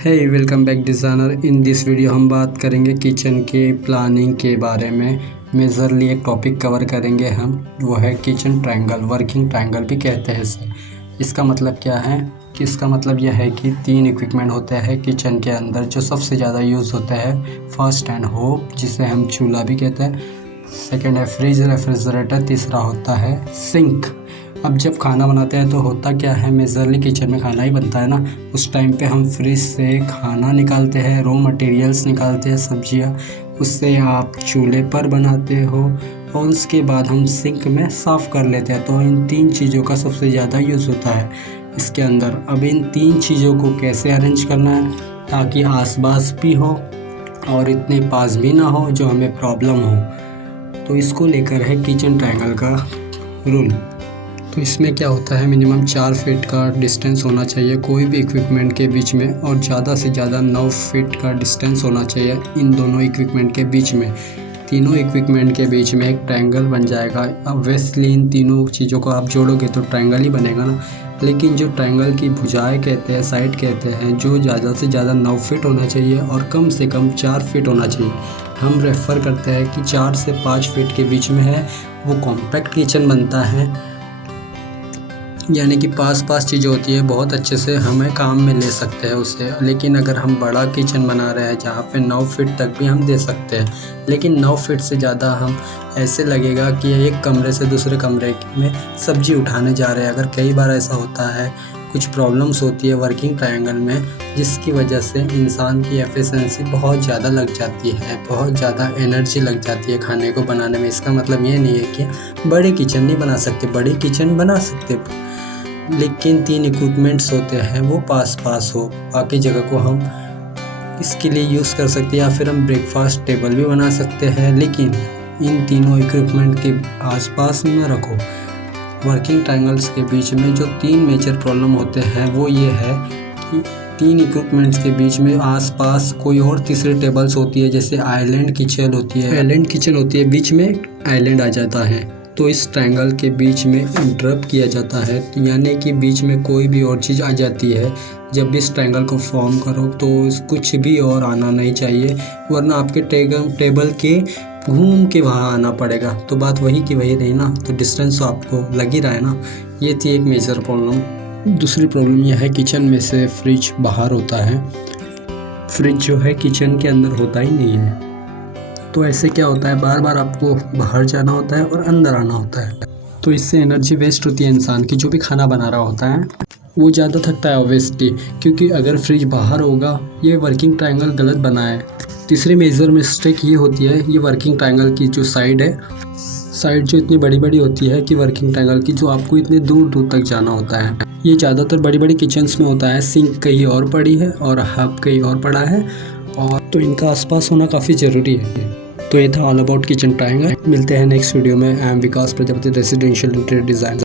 Hey welcome back designer. In this video हम बात करेंगे किचन के प्लानिंग के बारे में। मेजरली एक टॉपिक कवर करेंगे हम, वो है किचन ट्रायंगल। वर्किंग ट्रायंगल भी कहते हैं इसे। इसका मतलब क्या है कि इसका मतलब यह है कि 3 इक्विपमेंट होते हैं किचन के अंदर जो सबसे ज़्यादा यूज़ होता है। फर्स्ट हैंड होब, जिसे हम चूल्हा भी कहते हैं। सेकेंड है फ्रिज रेफ्रिजरेटर। तीसरा होता है सिंक। अब जब खाना बनाते हैं तो होता क्या है, मेजरली किचन में खाना ही बनता है ना। उस टाइम पे हम फ्रिज से खाना निकालते हैं, रॉ मटेरियल्स निकालते हैं, सब्जियां, उससे आप चूल्हे पर बनाते हो और उसके बाद हम सिंक में साफ़ कर लेते हैं। तो इन 3 चीज़ों का सबसे ज़्यादा यूज़ होता है इसके अंदर। अब इन 3 चीज़ों को कैसे अरेंज करना है ताकि आसपास भी हो और इतने पास भी ना हो जो हमें प्रॉब्लम हो, तो इसको लेकर है किचन ट्रायंगल का रूल। तो इसमें क्या होता है, मिनिमम 4 फीट का डिस्टेंस होना चाहिए कोई भी इक्विपमेंट के बीच में, और ज़्यादा से ज़्यादा 9 फीट का डिस्टेंस होना चाहिए इन दोनों इक्विपमेंट के बीच में। तीनों इक्विपमेंट के बीच में एक ट्रायंगल बन जाएगा। अब वेस्टली इन तीनों चीज़ों को आप जोड़ोगे तो ट्रायंगल ही बनेगा ना। लेकिन जो ट्रायंगल की भुजाएं कहते हैं, साइड कहते हैं, जो ज़्यादा से ज़्यादा 9 फीट होना चाहिए और कम से कम 4 फीट होना चाहिए। हम रेफ़र करते हैं कि 4 से 5 फीट के बीच में है वो कॉम्पैक्ट किचन बनता है, यानी कि पास चीज़ें होती है, बहुत अच्छे से हमें काम में ले सकते हैं उससे। लेकिन अगर हम बड़ा किचन बना रहे हैं जहाँ पे 9 फीट तक भी हम दे सकते हैं, लेकिन 9 फीट से ज़्यादा हम ऐसे लगेगा कि एक कमरे से दूसरे कमरे में सब्जी उठाने जा रहे हैं। अगर कई बार ऐसा होता है, कुछ प्रॉब्लम्स होती है वर्किंग ट्रायंगल में, जिसकी वजह से इंसान की एफिशिएंसी बहुत ज़्यादा लग जाती है, बहुत ज़्यादा एनर्जी लग जाती है खाने को बनाने में। इसका मतलब ये नहीं है कि बड़े किचन नहीं बना सकते, बड़ी किचन बना सकते, लेकिन 3 इक्विपमेंट्स होते हैं वो पास हो। बाकी जगह को हम इसके लिए यूज़ कर सकते हैं, या फिर हम ब्रेकफास्ट टेबल भी बना सकते हैं, लेकिन इन तीनों इक्विपमेंट के आसपास न रखो। वर्किंग ट्रायंगल्स के बीच में जो 3 मेजर प्रॉब्लम होते हैं वो ये है कि 3 इक्विपमेंट्स के बीच में आसपास कोई और तीसरी टेबल्स होती है, जैसे आइलैंड किचन होती है, बीच में आइलैंड आ जाता है, तो इस ट्रायंगल के बीच में इंटरप्ट किया जाता है, यानी कि बीच में कोई भी और चीज़ आ जाती है। जब भी इस ट्रायंगल को फॉर्म करो तो कुछ भी और आना नहीं चाहिए, वरना आपके टेबल के घूम के वहाँ आना पड़ेगा। तो बात वही की वही रही ना, तो डिस्टेंस तो आपको लग ही रहा है ना। ये थी एक मेजर प्रॉब्लम। दूसरी प्रॉब्लम यह है, किचन में से फ्रिज बाहर होता है। फ्रिज जो है किचन के अंदर होता ही नहीं है, तो ऐसे क्या होता है, बार बार आपको बाहर जाना होता है और अंदर आना होता है, तो इससे एनर्जी वेस्ट होती है इंसान की। जो भी खाना बना रहा होता है वो ज़्यादा थकता है ऑब्वियसली, क्योंकि अगर फ्रिज बाहर होगा, ये वर्किंग ट्रायंगल गलत बना है। तीसरी मेजर मिस्टेक ये होती है, ये वर्किंग ट्रायंगल की जो साइड है, साइड जो इतनी बड़ी होती है कि वर्किंग ट्रायंगल की, जो आपको इतने दूर तक जाना होता है। ये ज़्यादातर बड़ी किचन्स में होता है। सिंक कहीं और पड़ी है और हब कहीं और पड़ा है, और तो इनका आसपास होना काफ़ी ज़रूरी है। तो ये था ऑल अबाउट किचन ट्रायंगल। मिलते हैं नेक्स्ट वीडियो में। I am Vikas Prajapati, residential interior design.